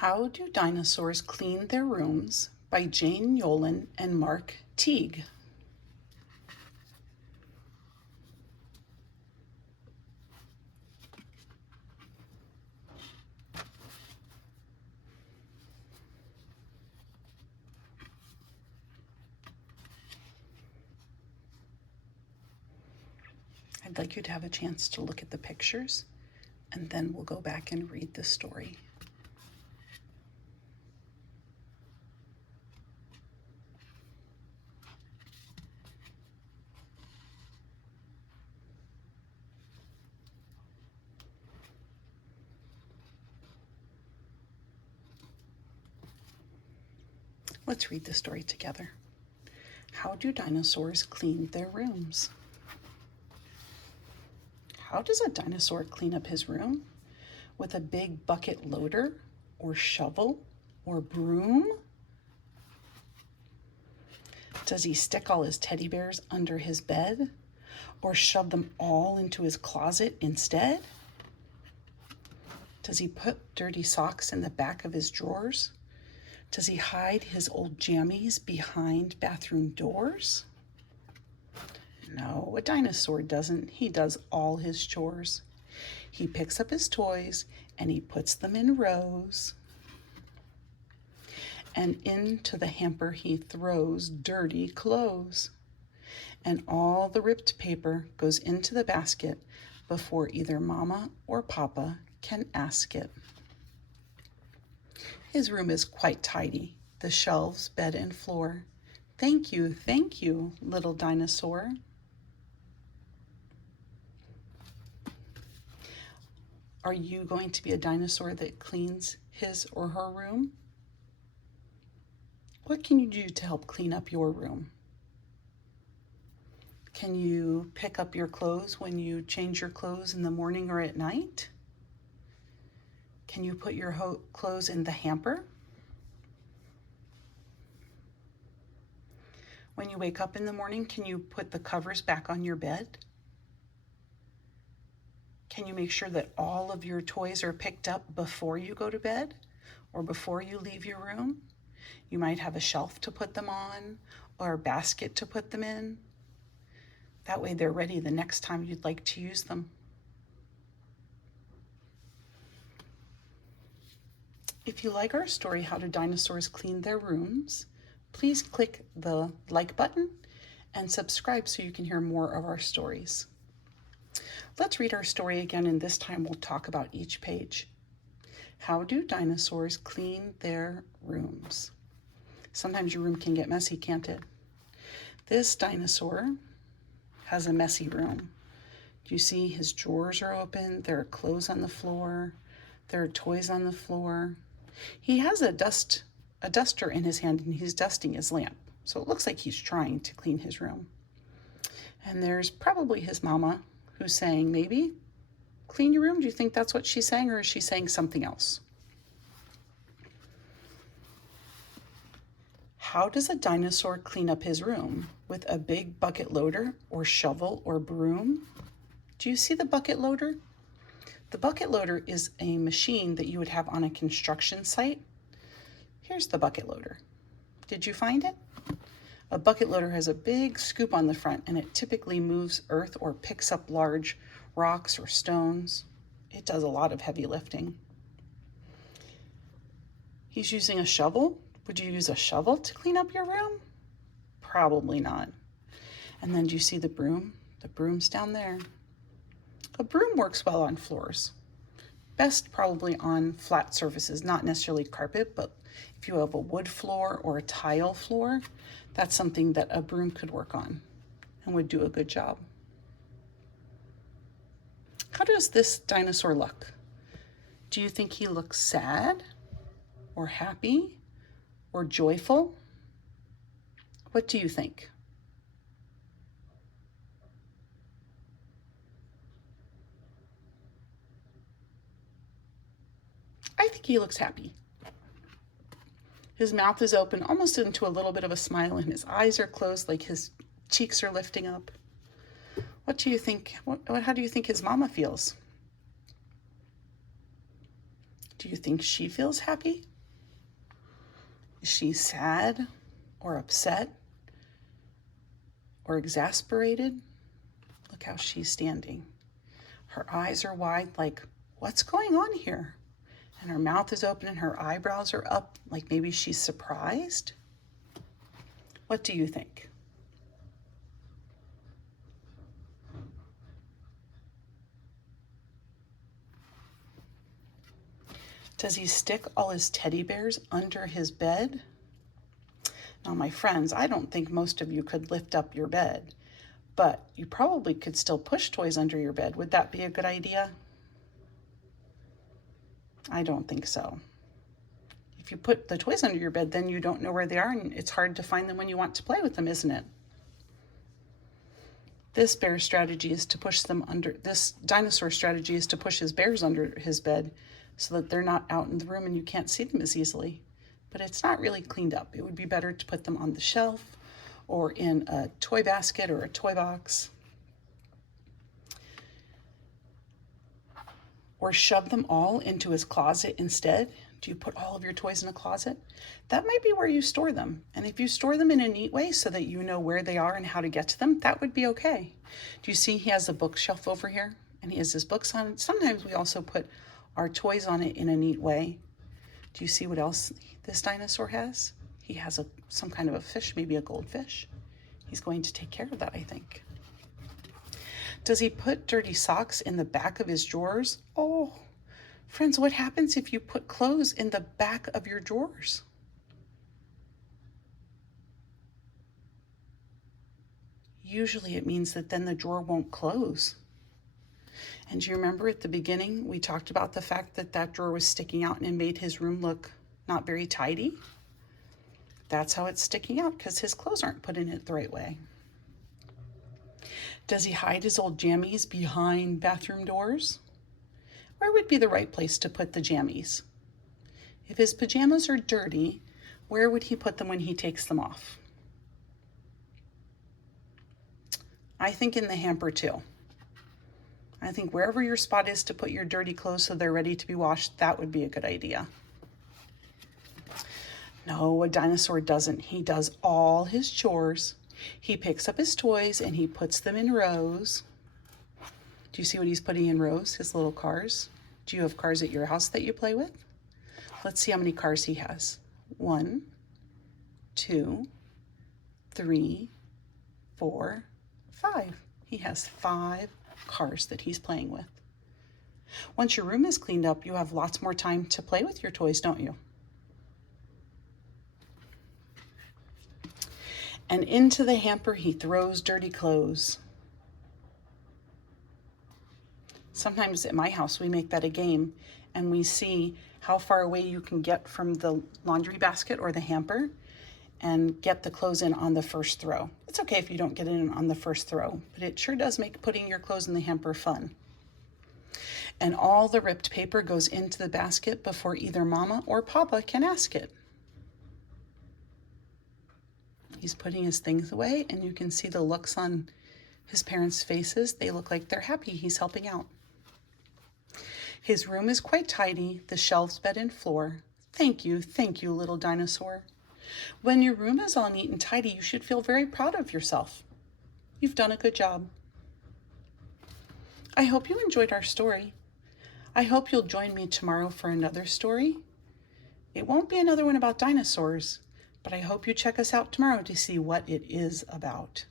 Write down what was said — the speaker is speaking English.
How Do Dinosaurs Clean Their Rooms by Jane Yolen and Mark Teague. I'd like you to have a chance to look at the pictures, and then we'll go back and read the story. Let's read the story together. How do dinosaurs clean their rooms? How does a dinosaur clean up his room? With a big bucket loader, or shovel, or broom? Does he stick all his teddy bears under his bed, or shove them all into his closet instead? Does he put dirty socks in the back of his drawers? Does he hide his old jammies behind bathroom doors? No, a dinosaur doesn't. He does all his chores. He picks up his toys and he puts them in rows. And into the hamper he throws dirty clothes. And all the ripped paper goes into the basket before either Mama or Papa can ask it. His room is quite tidy, the shelves, bed, and floor. Thank you, little dinosaur. Are you going to be a dinosaur that cleans his or her room? What can you do to help clean up your room? Can you pick up your clothes when you change your clothes in the morning or at night? Can you put your clothes in the hamper? When you wake up in the morning, can you put the covers back on your bed? Can you make sure that all of your toys are picked up before you go to bed or before you leave your room? You might have a shelf to put them on or a basket to put them in. That way they're ready the next time you'd like to use them. If you like our story, How Do Dinosaurs Clean Their Rooms, please click the like button and subscribe so you can hear more of our stories. Let's read our story again, and this time we'll talk about each page. How do dinosaurs clean their rooms? Sometimes your room can get messy, can't it? This dinosaur has a messy room. Do you see his drawers are open? There are clothes on the floor. There are toys on the floor. He has a duster in his hand, and he's dusting his lamp. So it looks like he's trying to clean his room. And there's probably his mama who's saying, maybe, clean your room. Do you think that's what she's saying, or is she saying something else? How does a dinosaur clean up his room? With a big bucket loader, or shovel, or broom? Do you see the bucket loader? The bucket loader is a machine that you would have on a construction site. Here's the bucket loader. Did you find it? A bucket loader has a big scoop on the front, and it typically moves earth or picks up large rocks or stones. It does a lot of heavy lifting. He's using a shovel. Would you use a shovel to clean up your room? Probably not. And then do you see the broom? The broom's down there. A broom works well on floors. Best probably on flat surfaces, not necessarily carpet, but if you have a wood floor or a tile floor, that's something that a broom could work on and would do a good job. How does this dinosaur look? Do you think he looks sad or happy or joyful? What do you think? I think he looks happy. His mouth is open, almost into a little bit of a smile, and his eyes are closed like his cheeks are lifting up. What do you think? How do you think his mama feels? Do you think she feels happy Is she sad or upset or exasperated? Look how she's standing. Her eyes are wide, like, what's going on here? And her mouth is open and her eyebrows are up, like maybe she's surprised. What do you think? Does he stick all his teddy bears under his bed? Now, my friends, I don't think most of you could lift up your bed, but you probably could still push toys under your bed. Would that be a good idea? I don't think so. If you put the toys under your bed, then you don't know where they are, and it's hard to find them when you want to play with them, isn't it? This bear strategy is to push them under, this dinosaur strategy is to push his bears under his bed so that they're not out in the room and you can't see them as easily. But it's not really cleaned up. It would be better to put them on the shelf or in a toy basket or a toy box. Or shove them all into his closet instead. Do you put all of your toys in a closet? That might be where you store them. And if you store them in a neat way so that you know where they are and how to get to them, that would be okay. Do you see he has a bookshelf over here? And he has his books on it. Sometimes we also put our toys on it in a neat way. Do you see what else this dinosaur has? He has some kind of a fish, maybe a goldfish. He's going to take care of that, I think. Does he put dirty socks in the back of his drawers? Oh, friends, what happens if you put clothes in the back of your drawers? Usually it means that then the drawer won't close. And do you remember at the beginning, we talked about the fact that that drawer was sticking out and it made his room look not very tidy? That's how it's sticking out, because his clothes aren't put in it the right way. Does he hide his old jammies behind bathroom doors? Where would be the right place to put the jammies? If his pajamas are dirty, where would he put them when he takes them off? I think in the hamper too. I think wherever your spot is to put your dirty clothes so they're ready to be washed, that would be a good idea. No, a dinosaur doesn't. He does all his chores. He picks up his toys and he puts them in rows. Do you see what he's putting in rows? His little cars. Do you have cars at your house that you play with? Let's see how many cars he has. 1, 2, 3, 4, 5. He has 5 cars that he's playing with. Once your room is cleaned up, you have lots more time to play with your toys, don't you? And into the hamper he throws dirty clothes. Sometimes at my house we make that a game and we see how far away you can get from the laundry basket or the hamper and get the clothes in on the first throw. It's okay if you don't get in on the first throw, but it sure does make putting your clothes in the hamper fun. And all the ripped paper goes into the basket before either Mama or Papa can ask it. He's putting his things away and you can see the looks on his parents' faces. They look like they're happy he's helping out. His room is quite tidy, the shelves, bed, and floor. Thank you, little dinosaur. When your room is all neat and tidy, you should feel very proud of yourself. You've done a good job. I hope you enjoyed our story. I hope you'll join me tomorrow for another story. It won't be another one about dinosaurs, but I hope you check us out tomorrow to see what it is about.